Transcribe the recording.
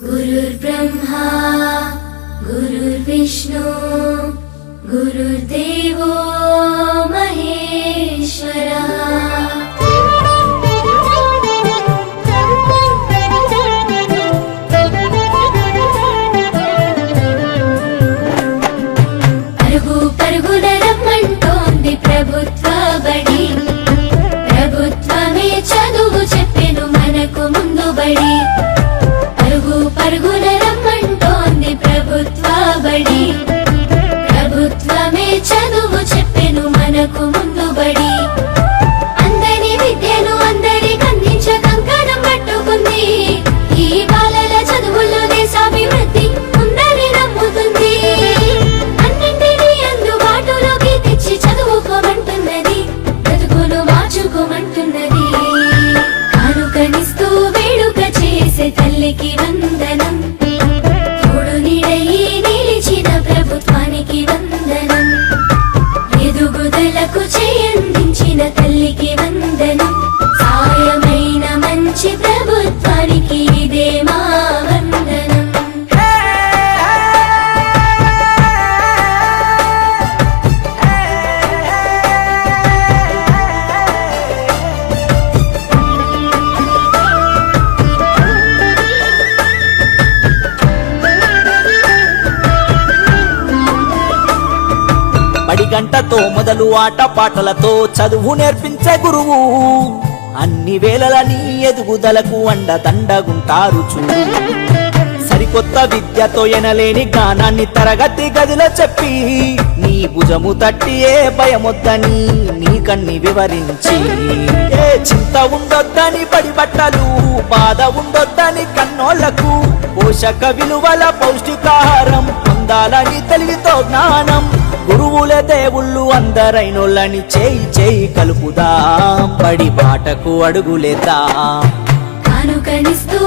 गुरुर्ब्रह्मा गुरुर्विष्णु गुरुर्देवो महेश्वरः। పరుగు పరుగున రమ్మంటోంది ప్రభుత్వ బడి, ప్రభుత్వమే చదువు చెప్పెను మనకు ముందు బడి. పరుగు పరుగున రమ్మంటోంది ప్రభుత్వ బడి, ప్రభుత్వమే చదువు చెప్పెను మనకు ముందు బడి. అందరి విద్యను అందరికి అందించ కంకణం పట్టుకుంది, ఈ బాలల చదువుల్లో దేశాభివృద్ధి ఉందని నమ్ముతుంది. అన్నింటినీ అందుబాటులోకి తెచ్చి చదువుకోమంటున్నది, బ్రతుకును మార్చుకోమంటున్నది. కానుకనిస్తూ వేడుక చేసే తల్లికి వందనం, తోడు నీడయి నిలిచిన ప్రభుత్వానికి వందనం. ఎదుగుదలకు చేయందించిన తల్లికి వందనం, సాయమైన మంచి ప్రభుత్వానికి ఇదే మా వందనం. బడి గంటతో మొదలు ఆట పాటలతో చదువు నేర్పించే గురువు, అన్ని వేళలని ఎదుగుదలకు అండదండగుంటారు చూడు. సరికొత్త విద్యతో ఎనలేని జ్ఞానాన్ని తరగతి గదిలో చెప్పి, నీ భుజము తట్టి ఏ భయమొద్దని నీ కన్ని వివరించి, ఏ చింత ఉండొద్దని బడి బట్టలు, బాధ ఉండొద్దని కన్నోళ్లకు, పోషక విలువల పౌష్టికాహారం పొందాలని తెలివితో జ్ఞానం. గురువుల దేవుళ్ళు అందరైనోళ్ళని చేయి చేయి కలుపుదాం, బడి బాటకు అడుగులేద్దాం. కానుకనిస్తూ